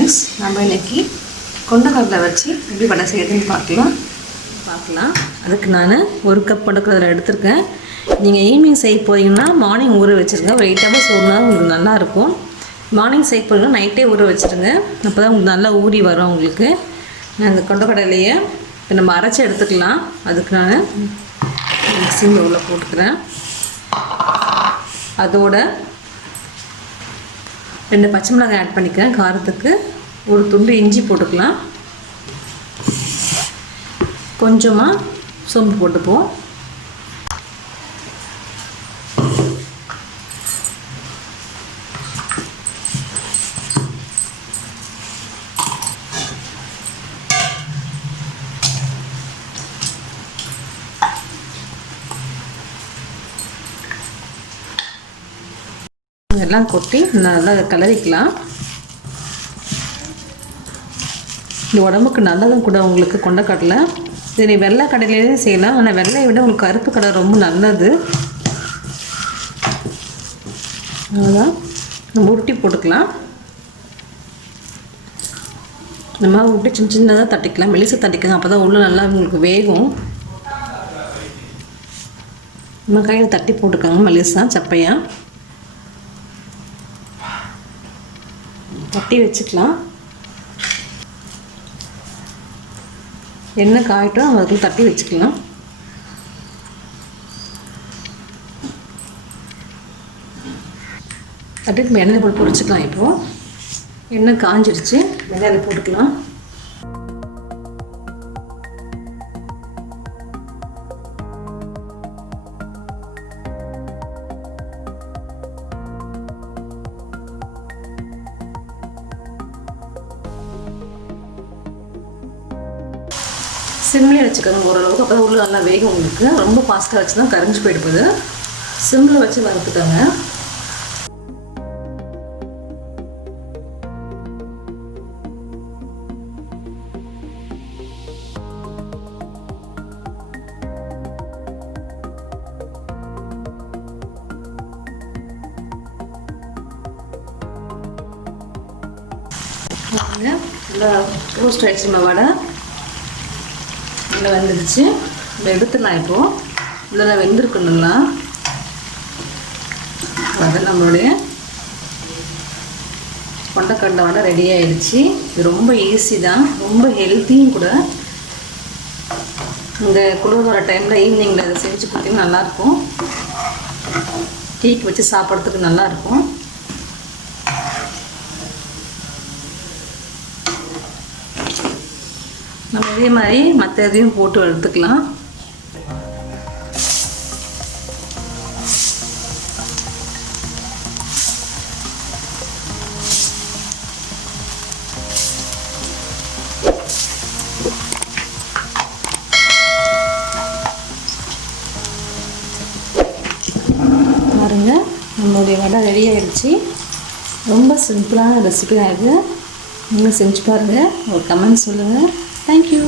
Friends, நம்ம இன்னைக்கு கொண்டக்கடலை வச்சு எப்படி வடை செய்யறதுன்னு பார்க்கலாம். அதுக்கு நான் 1 கப் கொண்டக்கடலை எடுத்திருக்கேன். நீங்கள் ஈவினிங் செய்ய போகிறீங்கன்னா மார்னிங் ஊற வச்சுருங்க. ஒரு 8 hours ஊறினா உங்களுக்கு நல்லாயிருக்கும். மார்னிங் செய்ய போகிறீங்கன்னா நைட்டே ஊற வச்சுருங்க. அப்போ தான் உங்களுக்கு நல்லா ஊறி வரும். உங்களுக்கு நான் இந்த கொண்டக்கடலையை இப்போ நம்ம அரைச்சி எடுத்துக்கலாம். அதுக்கு நான் மிக்ஸி பவுலில் போட்டுக்கிறேன். அதோட 2 பச்சை மிளகாய் ஆட் பண்ணிக்கிறேன். காரத்துக்கு ஒரு துண்டு இஞ்சி போட்டுக்கலாம். கொஞ்சமாக சோம்பு போட்டுப்போம். இதெல்லாம் கொட்டி நல்லா கலரிக்கலாம். இந்த உடம்புக்கு நல்லதும் கூட உங்களுக்கு கொண்டக்கடலை. இது நீ வெள்ளை கடலையிலே செய்யலாம். ஆனால் வெள்ளையை விட உங்களுக்கு கருப்பு கடலை ரொம்ப நல்லது. அதுதான் நம்ம உருட்டி போட்டுக்கலாம். நம்ம உருட்டி சின்ன சின்னதாக தட்டிக்கலாம். மெலிசை தட்டிக்கலாம். அப்போ தான் உள்ளே நல்லா உங்களுக்கு வேகும். நம்ம கையில் தட்டி போட்டுக்கோங்க. மெலிசா சப்பையாக தட்டி வச்சுக்கலாம். எண்ணெய் காயட்டும், அதுக்கு தட்டி வச்சுக்கலாம். தட்டிட்டு எண்ணெய் போட்டு பொரிச்சுக்கலாம். இப்போது எண்ணெய் காஞ்சிடுச்சு. வெங்காயத்தை போட்டுக்கலாம். சிம்மில் வச்சுக்கோங்க ஓரளவுக்கு. அப்போ தான் உள்ள நல்லா வேகும். உங்களுக்கு ரொம்ப ஃபாஸ்ட்டாக வச்சு தான் கரைஞ்சி போயிட்டு போகுது. சிம்மில் வச்சு வறுத்துக்கோங்க. நல்லா ரோஸ்ட் ஆகிடுச்சு. நம்ம வடை நல்லா வெந்துடுச்சு. இதை எடுத்துடலாம். இப்போது இதில் வெந்திருக்கணுங்களா வடை, நம்மளுடைய கொண்டக்கடலை வடை ரெடி ஆகிடுச்சு. இது ரொம்ப ஈஸி தான், ரொம்ப ஹெல்த்தியும் கூட. இந்த குளிர் வர டைமில் ஈவினிங்கில் இதை செஞ்சு கொடுத்தீங்கன்னா நல்லாயிருக்கும். டீக்கு வச்சு சாப்பிட்றதுக்கு நல்லாயிருக்கும். நம்ம இதே மாதிரி மற்ற எதையும் போட்டு எடுத்துக்கலாம். பாருங்க, நம்மளுடைய வடை ரெடி ஆகிடுச்சு. ரொம்ப சிம்பிளான ரெசிபி தான் இது. நீங்கள் செஞ்சு பாருங்கள். ஒரு கமெண்ட் சொல்லுங்கள். Thank you.